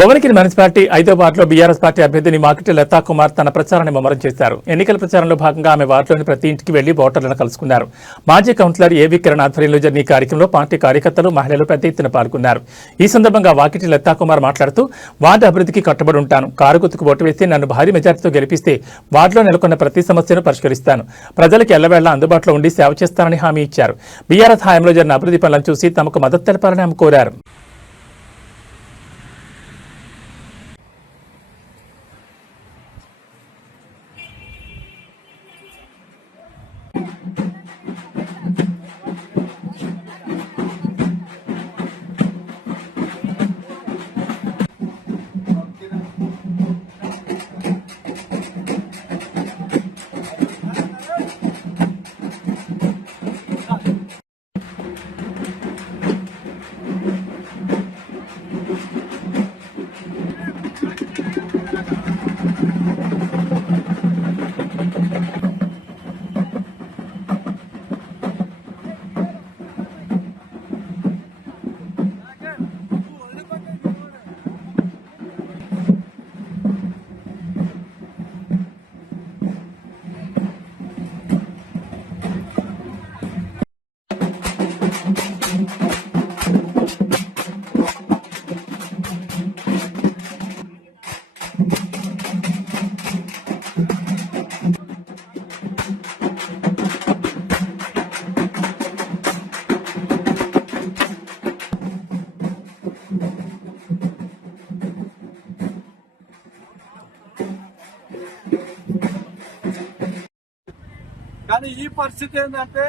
Bhuvanagiri municipality 5వ వార్డులో BRS party అభ్యర్థిని మాకిటి లతా కుమార్ తన ప్రచారాన్ని ముమ్మరం చేశారు. ఎన్నికల ప్రచారంలో భాగంగా ఆమె వార్డులోని ప్రతి ఇంటికి వెళ్లి ఓటర్లను కలుసుకున్నారు. మాజీ కౌన్సిలర్ ఏవి కిరణ్ ఆధ్వర్యంలో జరిగిన కార్యక్రమంలో పార్టీ కార్యకర్తలు, మహిళలు పెద్ద ఎత్తున పాల్గొన్నారు. ఈ సందర్భంగా వాకిటి లతా కుమార్ మాట్లాడుతూ, వార్డు అభివృద్ధికి కట్టుబడి ఉంటాను. కారు గుర్తుకు ఓటు వేసి నన్ను భారీ మెజార్టీతో గెలిపిస్తే వార్డులో నెలకొన్న ప్రతి సమస్యను పరిష్కరిస్తాను. ప్రజలకు ఎల్లవేళ అందుబాటులో ఉండి సేవ చేస్తానని హామీ ఇచ్చారు. బీఆర్ఎస్ హయాంలో జరిగిన అభివృద్ధి పనులను చూసి తమకు మద్దతు తెలపాలని ఆమె కోరారు. కానీ ఈ పరిస్థితి ఏంటంటే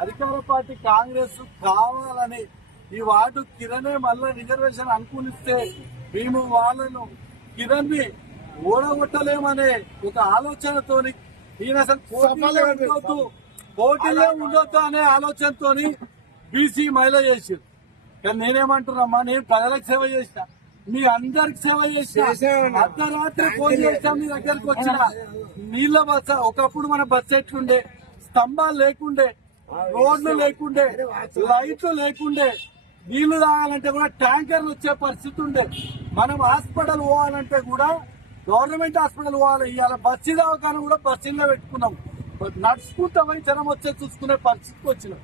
అధికార పార్టీ కాంగ్రెస్ కావాలని ఈ వార్డు కిరణే మళ్ళీ రిజర్వేషన్ అనుకునిస్తే మేము వాళ్ళను కిరణ్ ని ఓడగొట్టలేమనే ఒక ఆలోచనతో ఈయన అసలు పోటీలో ఉండొద్దు అనే ఆలోచనతో బీసీ మహిళ చేసారు. కానీ నేనేమంటున్నామా, నేను ప్రజలకు సేవ చేసిన, మీ అందరికి సేవ చేసిన, అర్ధరాత్రి ఫోన్ చేసినా మీ దగ్గరకు వచ్చిన. నీళ్ల బస్స ఒకప్పుడు మన బస్సు ఎట్లుండే, స్తంభాలు లేకుండే, రోడ్లు లేకుండే, లైట్లు లేకుండే, నీళ్లు తాగాలంటే కూడా ట్యాంకర్లు వచ్చే పరిస్థితి ఉండే. మనం హాస్పిటల్ పోవాలంటే కూడా గవర్నమెంట్ హాస్పిటల్ పోవాలి. ఇవాళ బస్సు దవాఖాన కూడా బస్సులో పెట్టుకున్నాం. నడుచుకుంటా పోయి జనం వచ్చే చూసుకునే పరిస్థితికి వచ్చినాం.